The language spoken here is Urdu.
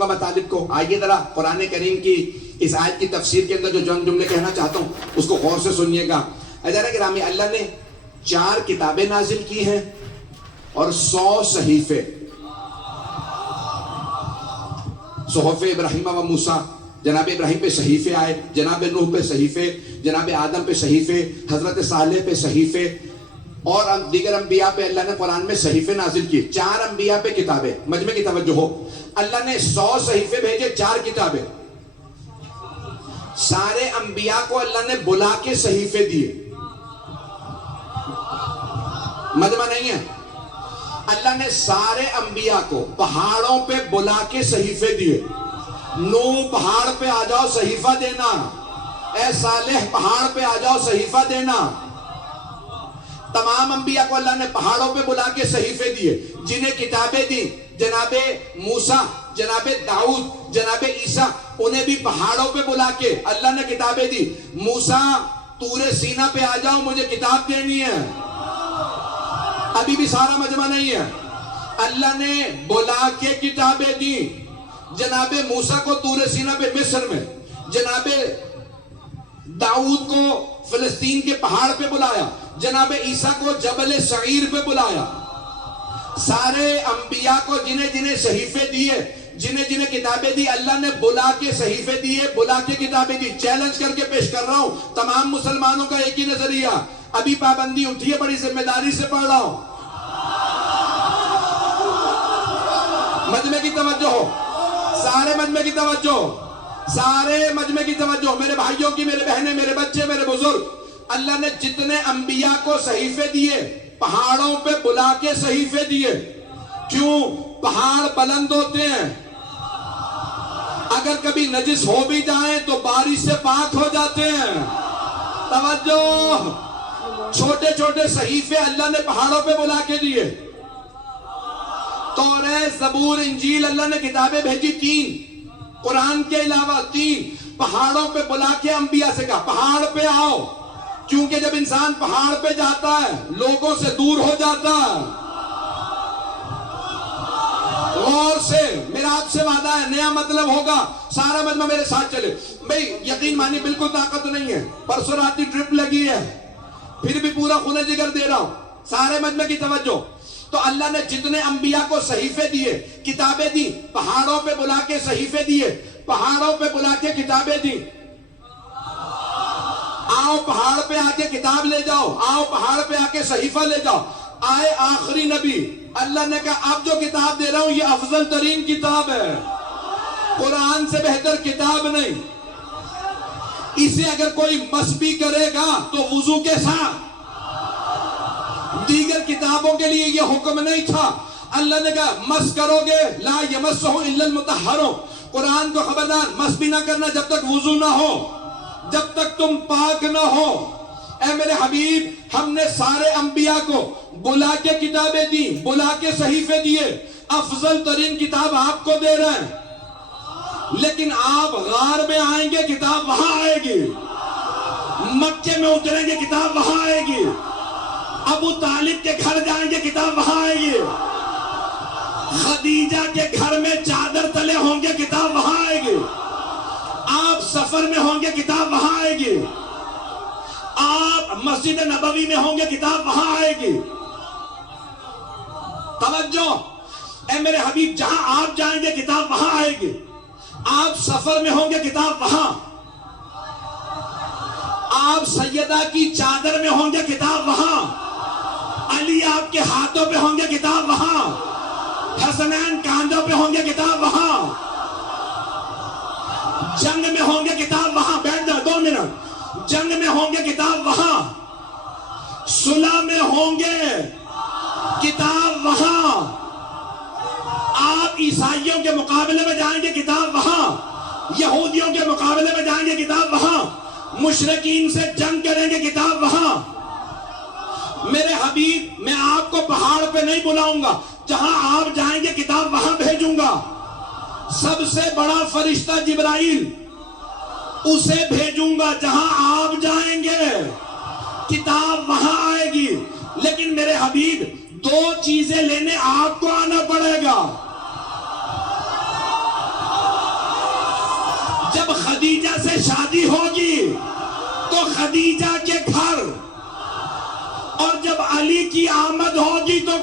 چاہوں گا مطالب کو. آئیے ذرا قرآن کریم کی اس آیت کی تفسیر کے اندر جو جملے کہنا چاہتا ہوں اس کو غور سے سنیے گا. حضرات گرامی، اللہ نے 4 کتابیں نازل کی ہیں اور 100 صحیفے. صحف ابراہیم و موسیٰ، جناب ابراہیم پہ صحیفے آئے، جناب نوح پہ صحیفے، جناب آدم پہ صحیفے، حضرت صالح پہ صحیفے، اور دیگر انبیاء پہ اللہ نے قرآن میں صحیفے نازل کیے. 4 انبیاء پہ کتابیں. مجمع کی توجہ ہو، اللہ نے 100 صحیفے بھیجے، 4 کتابیں. سارے انبیاء کو اللہ نے بلا کے صحیفے دیے. مجمع نہیں ہے. اللہ نے سارے انبیاء کو پہاڑوں پہ بلا کے صحیفے دیے. نوح پہاڑ پہ آ جاؤ صحیفہ دینا، اے صالح پہاڑ پہ آ جاؤ صحیفہ دینا. تمام انبیاء کو اللہ نے پہاڑوں پہ بلا کے صحیفے دیے. جنہیں کتابیں دی، جناب موسیٰ، جناب داؤد، جناب عیسیٰ، انہیں بھی پہاڑوں پہ بلا کے اللہ نے کتابیں دی. موسیٰ طور سینا پہ آ جاؤ مجھے کتاب دینی ہے. ابھی بھی سارا مجمع نہیں ہے. اللہ نے بلا کے کتابیں دی. جناب موسیٰ کو طور سینا پہ مصر میں، جناب داؤد کو فلسطین کے پہاڑ پہ بلایا، جناب عیسیٰ کو جبل سعیر پہ بلایا. سارے انبیاء کو جنہیں جنہیں صحیفے دیے، جنہیں جنہیں کتابیں دی، اللہ نے بلا کے صحیفے دیے، بلا کے کتابیں دی. چیلنج کر کے پیش کر رہا ہوں تمام مسلمانوں کا ایک ہی نظریہ. ابھی پابندی اٹھی ہے، بڑی ذمہ داری سے پڑھ رہا ہوں. مجمع کی توجہ ہو، سارے مجمع کی توجہ، سارے مجمع کی توجہ، میرے بھائیوں کی، میرے بہنیں، میرے بچے، میرے بزرگ. اللہ نے جتنے انبیاء کو صحیفے دیے پہاڑوں پہ بلا کے صحیفے دیے. کیوں؟ پہاڑ بلند ہوتے ہیں، اگر کبھی نجس ہو بھی جائیں تو بارش سے پاک ہو جاتے ہیں. توجہ، چھوٹے چھوٹے صحیفے اللہ نے پہاڑوں پہ بلا کے دیے. توریت، زبور، انجیل، اللہ نے کتابیں بھیجی 3، قرآن کے علاوہ 3. پہاڑوں پہ بلا کے انبیاء سے کہا پہاڑ پہ آؤ، کیونکہ جب انسان پہاڑ پہ جاتا ہے لوگوں سے دور ہو جاتا ہے. غور سے، میرا آپ سے وعدہ ہے نیا مطلب ہوگا. سارا مجمع میرے ساتھ چلے. بھئی یقین مانی بالکل طاقت نہیں ہے، پرسوں رات کی ٹرپ لگی ہے، پھر بھی پورا خون جگر دے رہا ہوں. سارے مجمع کی توجہ. تو اللہ نے جتنے انبیاء کو صحیفے دیے، کتابیں دی، پہاڑوں پہ بلا کے صحیفے دیے، پہاڑوں پہ بلا کے کتابیں دی. آؤ پہاڑ پہ آ کے کتاب لے جاؤ، آؤ پہاڑ پہ آ کے صحیفہ لے جاؤ. آئے آخری نبی، اللہ نے کہا اب جو کتاب دے رہا ہوں یہ افضل ترین کتاب ہے، قرآن سے بہتر کتاب نہیں. اسے اگر کوئی مس بھی کرے گا تو وضو کے ساتھ. دیگر کتابوں کے لیے یہ حکم نہیں تھا. اللہ نے کہا مس کرو گے لا یمسہ الا المطہرون، قرآن کو خبردار مس بھی نہ کرنا جب تک وضو نہ ہو، جب تک تم پاک نہ ہو. اے میرے حبیب، ہم نے سارے انبیاء کو بلا کے کتابیں دی، بلا کے صحیفے دیے. افضل ترین کتاب آپ کو دے رہے ہیں، لیکن آپ غار میں آئیں گے کتاب وہاں آئے گی، مکے میں اتریں گے کتاب وہاں آئے گی، ابو طالب کے گھر جائیں گے کتاب وہاں آئے گی، خدیجہ کے گھر میں چادر تلے ہوں گے کتاب وہاں آئے گی، آپ سفر میں ہوں گے کتاب وہاں آئے گی، آپ مسجد نبوی میں ہوں گے کتاب وہاں آئے گی. توجہ، اے میرے حبیب، جہاں آپ جائیں گے کتاب وہاں آئے گی. آپ سفر میں ہوں گے کتاب وہاں، آپ سیدہ کی چادر میں ہوں گے کتاب وہاں، علی آپ کے ہاتھوں پہ ہوں گے کتاب وہاں، حسنین کاندھوں پہ ہوں گے کتاب وہاں، جنگ میں ہوں گے کتاب وہاں. بیٹھ جاؤ 2 منٹ. جنگ میں ہوں گے کتاب وہاں، صلح میں ہوں گے کتاب وہاں، آپ عیسائیوں کے مقابلے میں جائیں گے کتاب وہاں، یہودیوں کے مقابلے میں جائیں گے کتاب وہاں، مشرکین سے جنگ کریں گے کتاب وہاں. میرے حبیب، میں آپ کو پہاڑ پہ نہیں بلاؤں گا، جہاں آپ جائیں گے کتاب وہاں بھیجوں گا. سب سے بڑا فرشتہ جبرائیل، اسے بھیجوں گا جہاں آپ جائیں گے کتاب وہاں آئے گی. لیکن میرے حبیب، 2 چیزیں لینے آپ کو آنا پڑے گا. جب خدیجہ سے شادی ہوگی تو خدیجہ کے گھر، اور جب علی کی آمد ہوگی تو